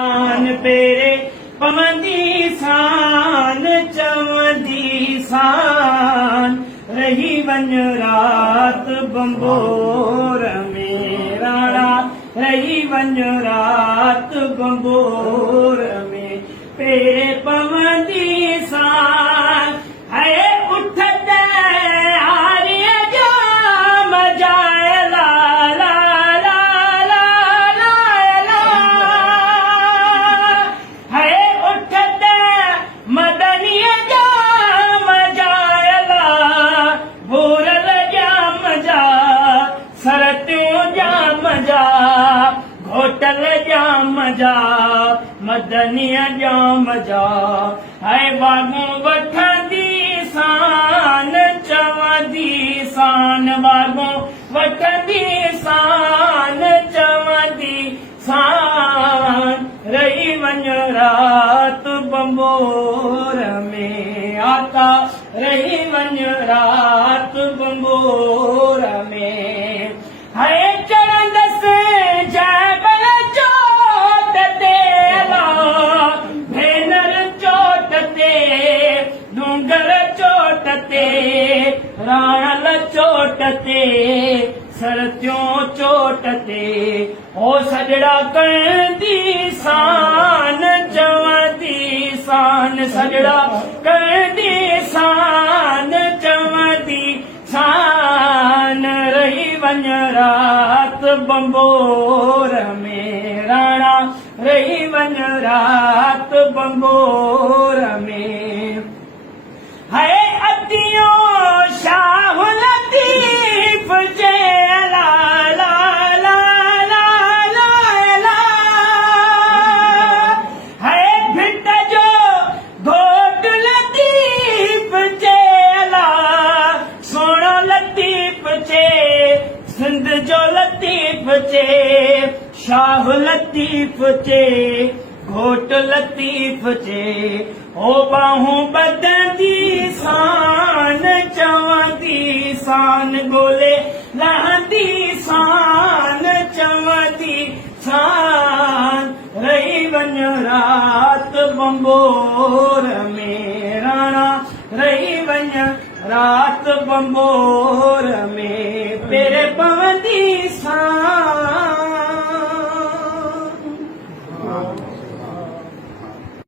आन पेरे पवंदी सान चवंदी सान रही वञ रात बंबोर में राणा रही वञ रात बंबोर में पेरे पवंदी सान है उठत आर्य जा मजाए ला ला ला ला ला ला है उठत मदनीय जा मजाए ला भूरल जा मजा सरत्यूं जा मजा घोटल जा मजा मदनीय जा मजा है बागों वठंदी सान चवंदी सान बागों वठंदी सान चवंदी सान रही वञ रात बंबोर में आका रही वञ रात बंबोर में है चढ़ंदसि जैबल चोट ते अला भेनर चोट ते डूंगर चोट ते राणल चोट ते सरत्यूं चोट ते ओ सजड़ा कंदी सान चवंदी सान सजड़ा कंदी सान चवंदी सान रही वञ रात बंबोर में राणा रही वञ रात बंबोर में है अदियो शाह लतीफ जे ला ला ला ला ला ला है भिट जो घोट लतीफ जे ला सोणो लतीफ जे सिंध जो लतीफ जे शाह लतीफ जे घोट लतीफ जे ओ बाहूं बदंदी सान चवंदी सान गोले लहंदी सान चवंदी सान रही वञ रात बंबोर में राणा रही वञ रात बंबोर में पेरे पवंदी सान